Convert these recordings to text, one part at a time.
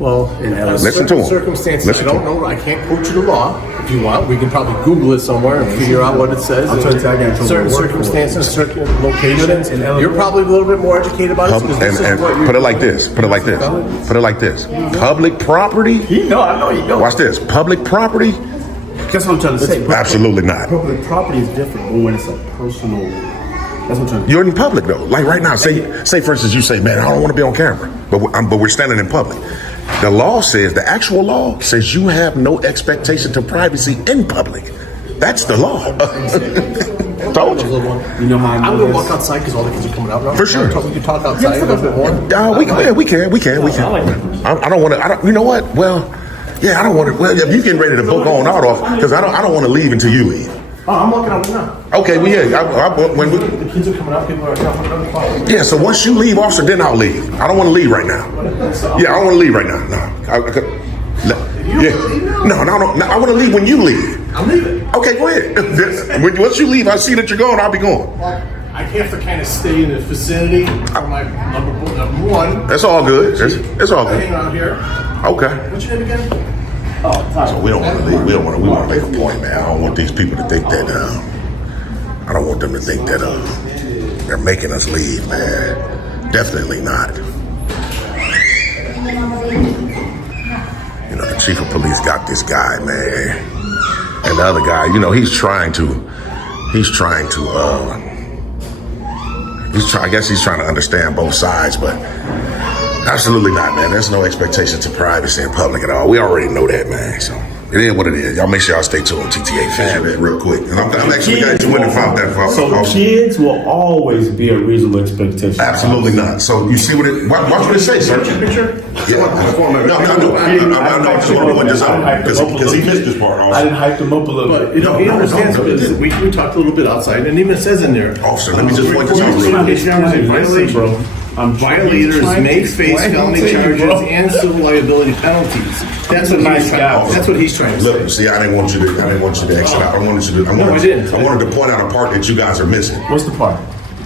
Well, listen to him. Circumstances, Listen I don't know. I can't quote you the law. If you want, we can probably Google it somewhere and figure out what it says. I'm trying to tell you, certain circumstances, certain locations. You're probably a little bit more educated about it. And put it like this. Put it like this. Put it like this. Public property. I know you know. Watch this. Public property. That's what I'm trying to say. Absolutely not. Public property is different when it's a personal. That's what I'm trying to say. You're in public though. Like right now, say for instance, you say, "Man, I don't want to be on camera," but we're standing in public. The law says, the actual law says, you have no expectation to privacy in public. That's the law. Told you. You know how I'm going to walk outside because all the kids are coming out now. For sure. We can talk outside a little bit more. We can. I don't want to. You know what? Well, yeah, I don't want to. Well, if you're getting ready to book on out off, because I don't want to leave until you leave. Oh, I'm walking out now. Okay, well, yeah. The kids are coming out. People are coming out. Yeah, so once you leave, officer, then I'll leave. I don't want to leave right now. Yeah, I don't want to leave right now. No. No. I want to leave when you leave. I'm leaving. Okay, go ahead. Once you leave, I see that you're going, I'll be going. I have to kind of stay in the vicinity for my number one. That's all good. It's all good. Hang out here. Okay. What's your name again? So we don't want to leave. We want to make a point, man. I don't want these people to think that. I don't want them to think that they're making us leave, man. Definitely not. You know, the chief of police got this guy, man, and the other guy. You know, he's trying to. I guess he's trying to understand both sides, but. Absolutely not, man. There's no expectation to privacy in public at all. We already know that, man. So it is what it is. Y'all make sure y'all stay tuned. TTA fan, real quick. And I'm actually glad you went and found that. So kids will always be a reasonable expectation. Absolutely not. So you see what it? Watch what it says, sir. Picture? Yeah. No. I just want to point this out because he missed this part. Also. I didn't hype them up a little bit. But you know, he understands because we talked a little bit outside, and even it says in there. Officer, let me just point this out. Bro. Violators may face felony charges and civil liability penalties. That's what he's trying. That's what he's trying to say. Look, see, I didn't want you to exit out. I wanted to point out a part that you guys are missing. What's the part?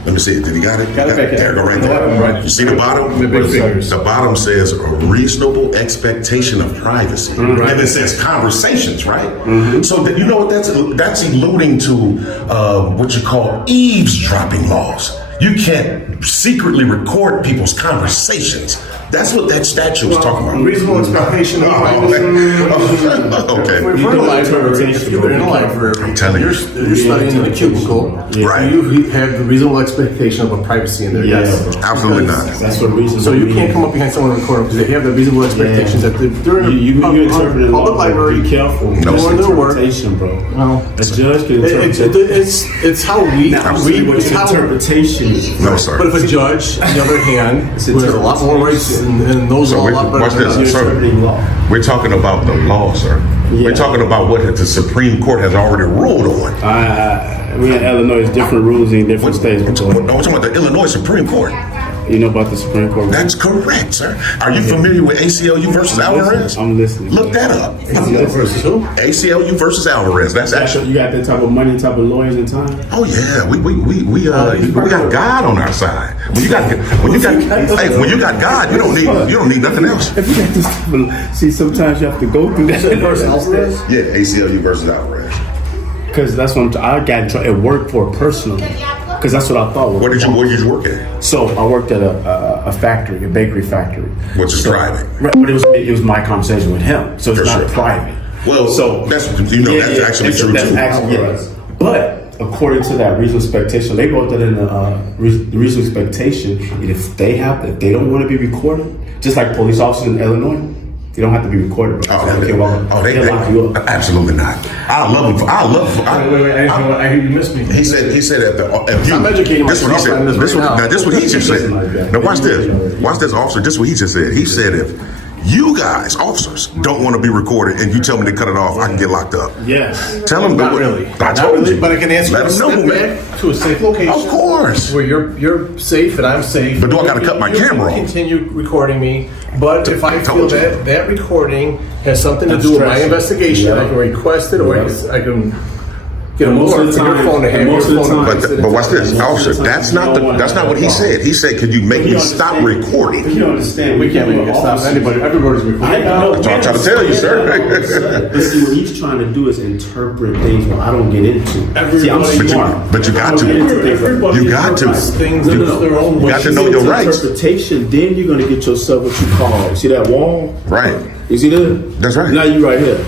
Let me see it. Did he got it? Got it back there. Go right there. Right. You see the bottom? The big fingers. The bottom says a reasonable expectation of privacy, and it says conversations, right? So you know what that's alluding to what you call eavesdropping laws. You can't secretly record people's conversations. That's what that statute was talking about. Reasonable expectation of privacy. Okay. If you're in a library, I'm telling you. You're studying in a cubicle. Right. You have the reasonable expectation of a privacy in there. Yes. Absolutely not. That's what reasonable. So you can't come up behind someone in the corner because they have the reasonable expectations that they're in a public library. Be careful. No, their work. Bro. No. A judge can interpret. It's how we read. What your interpretation is. No, sir. But if a judge, on the other hand, who has a lot more rights and knows a lot better watch than this, us. sir. We're talking about the law, sir. Yeah. We're talking about what the Supreme Court has already ruled on. We in Illinois, different rules in different states. We're talking about the Illinois Supreme Court. You know about the Supreme Court? That's correct, sir. Are you familiar with ACLU versus Alvarez? I'm listening. Look that up. Versus who? ACLU versus Alvarez. That's actually. You got that type of money, type of lawyers in time. Oh yeah, we got God on our side. When you got God, you don't need nothing else. If you got this type of, see, sometimes you have to go through that. Yeah, ACLU versus Alvarez. Because that's what I got in trouble. It worked for personally. Because that's what I thought. Where did you work at? So I worked at a factory, a bakery factory. Which is private. Right, but it was my conversation with him, so it's not private. Well, so that's actually true too. Yes. But according to that reasonable expectation, they wrote that in the reasonable expectation. If they don't want to be recorded, just like police officers in Illinois. They don't have to be recorded. They lock you up. Absolutely not. I love them. Wait, I hear you missed me. He said if you. I'm educating myself on this right now. Now, this is what he just said. Now, watch this, officer. This is what he just said. He said if you guys, officers, don't want to be recorded and you tell me to cut it off, I can get locked up. Yes. Tell them. Not really. I told you. But I can ask you to step back to a safe location. Of course. Where you're safe and I'm safe. But do I got to cut my camera off? Continue recording me. But if I feel that recording has something to do with my investigation, I can request it or I can And most of the time, But watch this, officer. That's not what he said. He said, "Could you make me stop recording?" You don't understand. We can't make it stop anybody. Everybody's recording. That's what I'm trying to tell you, sir. But see, what he's trying to do is interpret things where I don't get into. See, I'm smart. But you got to. You got to. You got to know your rights. Interpretation. Then you're going to get yourself what you call. See that wall? Right. You see that? That's right. Now you right here.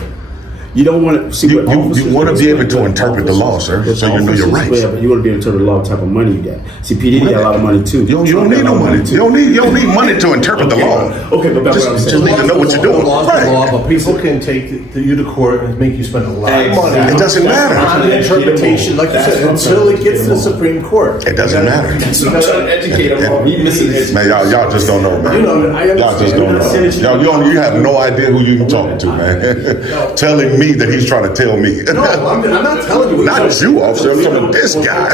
You don't want to see you want to be able to interpret the law, sir, so you know your rights. You want to be able to interpret the law, what type of money you got. See, PD got a lot of money too. You don't need no money. You don't need money to interpret the law. Okay, but just need to know what you're doing. Right. But people can take you to court and make you spend a lot of money. It doesn't matter. On the interpretation, like you said, until it gets to the Supreme Court. It doesn't matter. That's what I'm trying to educate them on. Man, y'all just don't know, man. Y'all just don't know. You have no idea who you're talking to, man. Telling me that he's trying to tell me. No, I'm not telling you. Not you, officer. I'm telling this guy.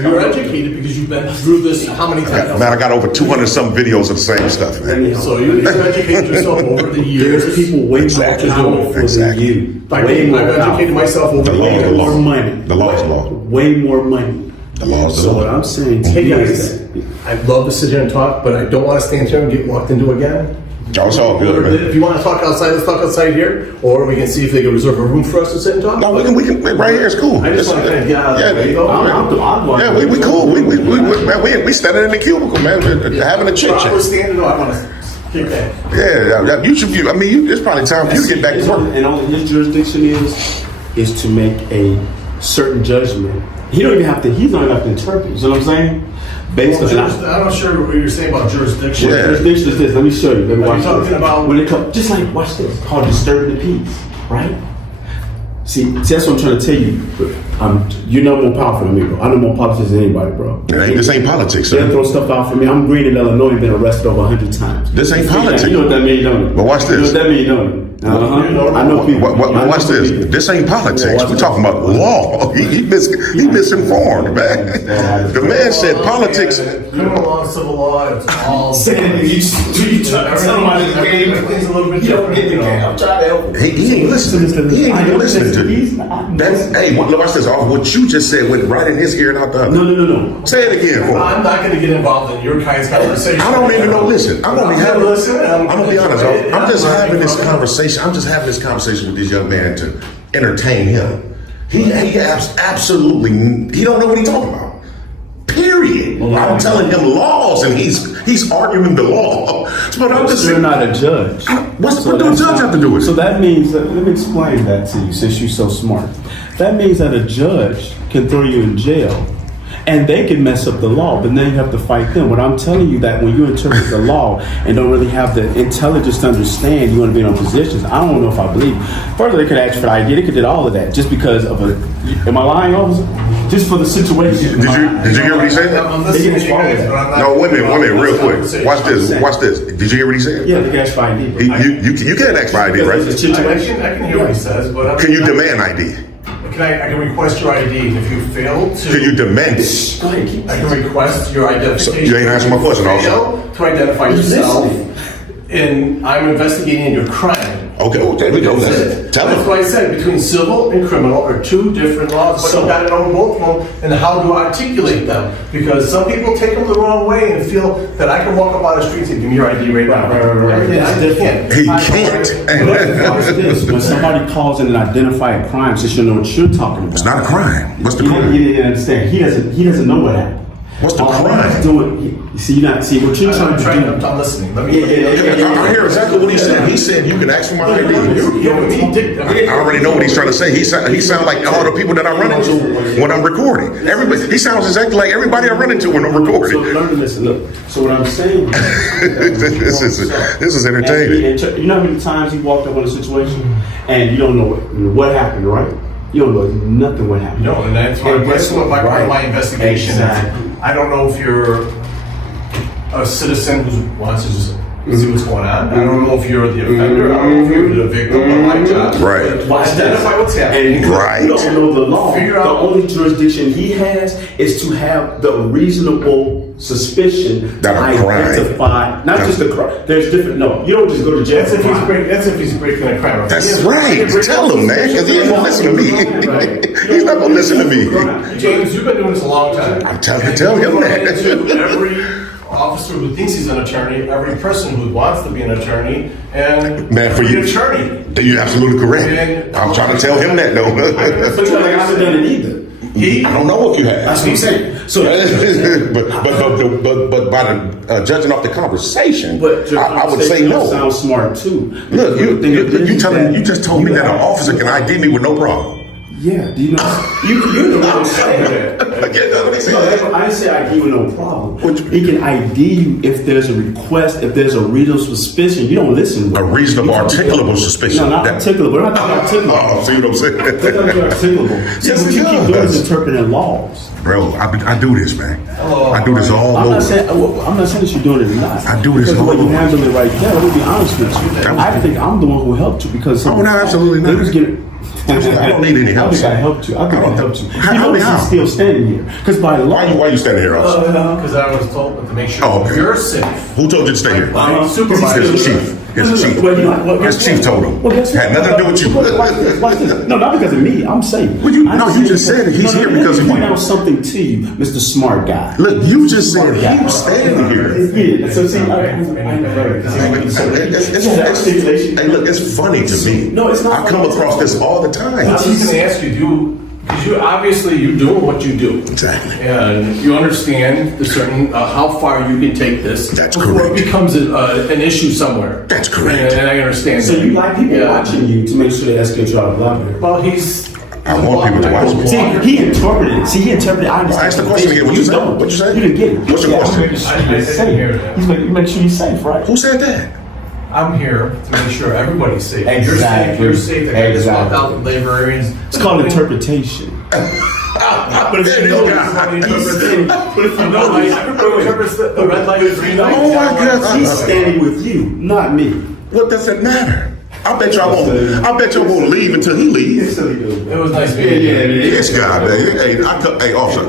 You're educated because you've been through this how many times? Man, I got over 200 some videos of the same stuff, man. So you've educated yourself over the years. There's people way more powerful than you. I've educated myself over way more money. The law is law. Way more money. The law is the law. So what I'm saying to hey you guys, is that I'd love to sit here and talk, but I don't want to stand here and get walked into again. It's all good, man. If you want to talk outside, let's talk outside here, or we can see if they can reserve a room for us to sit and talk. No, we can. Right here is cool. I just want to kind of get out of the way. Yeah, we cool. We standing in the cubicle, man, having a chit chat. We're standing up. I want to kick back. Yeah, you should. I mean, it's probably time for you to get back to work. And all his jurisdiction is to make a certain judgment. He don't even have to. He's not even have to interpret. You know what I'm saying? Based on, I'm not sure what you're saying about jurisdiction. Yeah. Jurisdiction is this. Let me show you. Let me watch talking this. about when it comes, just like watch this, called disturbing the peace, right? See, that's what I'm trying to tell you. You're no more powerful than me, bro. I know more politics than anybody, bro. This ain't politics, They'll sir. throw stuff out for me. I'm green in Illinois and been arrested over 100 times. This ain't politics. You know what that means, don't you? But watch this. You know what that means, don't you? I know people. Watch this. This ain't politics. We're talking about law. He misinformed, man. The man said politics. Criminal law, civil law, it's all. Everything's a little bit different. I'm trying to help him. He ain't listening. He ain't even listening to you. Hey, watch this. What you just said went right in his ear and out the other. No. Say it again for me. I'm not going to get involved in your guys' conversation. I don't even know. Listen, I'm gonna be honest. I'm just having this conversation. I'm just having this conversation with this young man to entertain him. He absolutely he don't know what he's talking about. Period. I'm telling him laws, and he's arguing the law. But I'm just you're not a judge. What do a judge have to do with it? So that means let me explain that to you, since you're so smart. That means that a judge can throw you in jail. And they can mess up the law, but then you have to fight them. What I'm telling you that when you interpret the law and don't really have the intelligence to understand, you want to be in positions. I don't know if I believe. Further, they could ask for ID. They could do all of that just because of a. Am I lying, officer? Just for the situation. Did you hear what he said? I'm listening to you guys, but I'm not. No, wait a minute, real quick. Watch this. Did you hear what he said? Yeah, they can ask for ID. You can't ask for ID, right? I can hear what he says, but Can you demand ID? I can request your ID if you fail to. Can you demand it? Go ahead, keep I can request your identification. You ain't answering my question, also. Fail to identify yourself, and I'm investigating your crime. Okay, well, there we go. Tell That's him. why I said between civil and criminal are two different laws, but you got to know both of them and how to articulate them. Because some people take them the wrong way and feel that I can walk up on the street and say, "Give me your ID right now." That's different. He can't. Watch this. When somebody calls in and identify a crime, since you know what you're talking about. It's not a crime. What's the You crime? didn't understand. He doesn't know what happened. What's the All crime? he's doing. See what you're trying to do. I'm listening. Let Yeah, me. I hear exactly what he said. He said you can ask for my ID. I already know what he's trying to say. He sounds like all the people that I run into when I'm recording. He sounds exactly like everybody I run into when I'm recording. So learn to listen. Look. So what I'm saying This is entertaining. You know how many times he walked up on a situation and you don't know what happened, right? You don't know nothing what happened. No, and that's what part of my investigation Exactly. is. I don't know if you're a citizen who wants to just see what's going on. I don't know if you're the offender. I don't know if you're the victim of my job. Right. Identify what's happening. Right. You don't know the law. Figure The out. only jurisdiction he has is to have the reasonable suspicion That to a crime. identify, not just a crime. There's different. No, you don't just go to jail. That's if he's breaking a crime. That's right. Tell him, man, because he ain't gonna listen to me. He's not gonna listen to me. James, you've been doing this a long time. I'm trying to tell him that. Every officer who thinks he's an attorney, every person who wants to be an attorney, and Man, for every you- attorney. You're absolutely correct. I'm trying to tell him that though. But you haven't done it either. I don't know if you have. That's what I'm saying. So, but by the judging off the conversation, but I would say no. Sounds smart too. Look, you just told me that an officer can ID me with no problem. Yeah, do you know? You're the one saying that. Again, that's what he No, said. I didn't say ID with no problem. He can ID you if there's a request, if there's a reasonable suspicion. You don't listen. A reasonable, articulable suspicion. No, not articulable. We're not talking articulable. See what I'm saying? We're talking articulable. See, Yes, what it you keep doing does. is interpreting laws. Bro, I do this, man. I do this all I'm over. not saying that you're doing it or not. I do this because all the way you over. handle it right there. Let me be honest with you. I think I'm the one who helped you because Oh, no, absolutely they not. was getting. I don't need any help. I think I helped you. I think I helped you. How- You how- notice how? he's still standing here because by law. Why you standing here, officer? Because I was told to make sure Oh, okay. you're safe. Who told you to stay here? My supervisor. His chief. His chief. Well, you know what? His chief told him. Well, guess what? Had nothing to do with you. Watch this. Watch this. No, not because of me. I'm saying. Well, you I'm just saying said he's here let me because of point you. out something to you, Mr. Smart Guy. Look, you just said he was standing here. Yeah. So see, Hey, look, it's funny to me. No, it's not I come funny. across this all the time. I was just going to ask you, because you obviously you're doing what you do. Exactly. And you understand the certain how far you can take this. That's before correct. it becomes an issue somewhere. That's correct. And I understand. So that. you like people Yeah. watching you to make sure they escort you out of library. Well, he's. I want people to watch me. See, he interpreted. See, he interpreted. I understand. Ask the question again. What you say? don't. What you say? You didn't get it. What's your question? I didn't Safe. hear that. He's like, you make sure you're safe, right? Who said that? I'm here to make sure everybody's safe. Exactly. You're safe. The guy just walked Exactly. out the librarians. It's called interpretation. But if you know, But if you know, everybody interprets the red light, the green light. Oh my God. he's standing with you, not me. What does it matter? I bet you I won't leave until he leaves. It was nice meeting you. This guy, man. Hey, officer.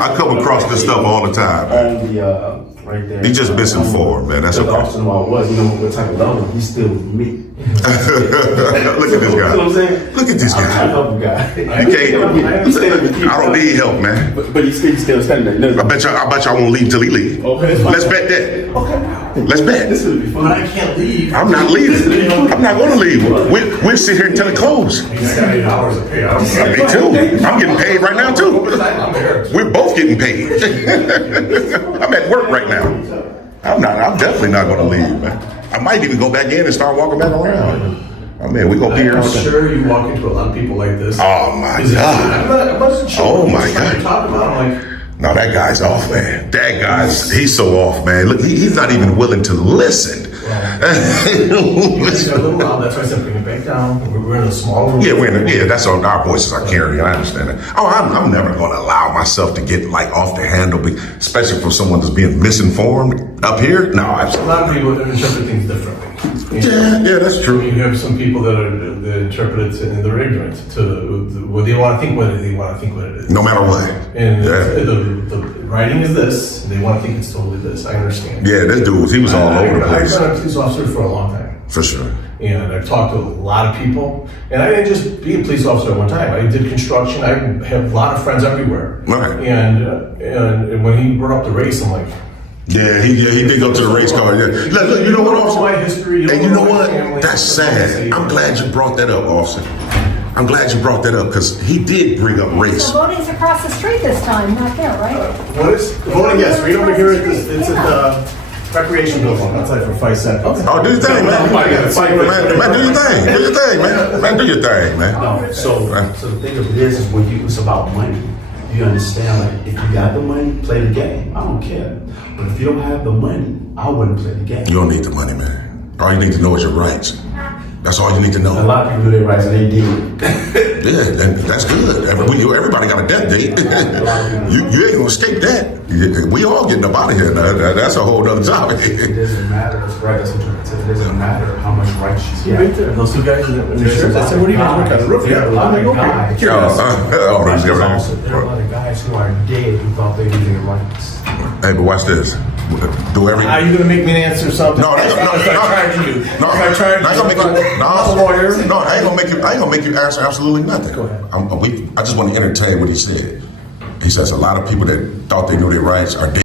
I come across this stuff all the time. On the right there. He just misinformed, man. That's the okay. officer who I was, you know what type of level? He's still with me. Look at this You know what I'm guy. saying? Look at this I'm trying to guy. help you guy. He's I don't need help, man. But he's still standing there. I bet you I won't leave until he leaves. Okay. Let's bet that. Okay. Let's bet. This will be fun. But I can't leave. I'm not leaving. I'm not going to leave. We'll sit here until it closes. He's got 8 hours of pay. Me too. I'm getting paid right now too. I'm here. We're both getting paid. I'm at work right now. I'm definitely not going to leave, man. I might even go back in and start walking back around. Oh man, we gonna be here all I'm day. sure you walk into a lot of people like this. Oh my Is it- God. I wasn't sure. Oh what he my was trying to God. talk about. I'm like, No, that guy's off, man. That guy's, he's so off, man. Look, he's not even willing to listen. you guys got a little loud. That's why I said bring it back down. We're in a small room. Yeah, that's on our voices are carrying. I understand that. Oh, I'm never going to allow myself to get like off the handle, especially from someone that's being misinformed up here. No, A absolutely. lot of people interpret things differently. Yeah, that's true. You have some people that interpret it and they're ignorant to what they want to think what they want to think what it is. No matter what. And Yeah. the writing is this, and they want to think it's totally this. I understand. Yeah, this dude, he was all over the place. I've been a police officer for a long time. For sure. And I've talked to a lot of people. And I didn't just be a police officer at one time. I did construction. I have a lot of friends everywhere. Right. And when he brought up the race, I'm like, Yeah, he did go to the race car. Yeah. Look, you know what, officer? my history. And you know my what? family. That's sad. I'm glad you brought that up, officer. I'm glad you brought that up because he did bring up race. The voting's across the street this time, not there, right? What is voting? Yes, right over here. It's at the recreation building outside for 5 seconds. Oh, do your thing, man. Man, do your thing. Do your thing, man. Man, do your thing, man. No, so the thing of it is when you, it's about money. You understand, like, if you got the money, play the game. I don't care. But if you don't have the money, I wouldn't play the game. You don't need the money, man. All you need to know is your rights. That's all you need to A know. lot of people do their rights and they did. Yeah, that's good. Everybody got a death date. You ain't gonna escape that. We all getting up out of here. That's a whole other job. It doesn't matter. That's right. That's what you're saying. It doesn't matter how much rights you Right get. there. Those two guys in the shirts. I said, what do you guys work on the roof? There are a lot of guys. Oh, There are a lot of guys who are dead who thought they knew their rights. Hey, but watch this. Do every. Are you going to make me answer something? No, If I start charging you. No, If I charge you, I ain't gonna make you. No, I'm a lawyer. No, I ain't gonna make you answer absolutely nothing. Go ahead. I just want to entertain what he said. He says a lot of people that thought they knew their rights are dead.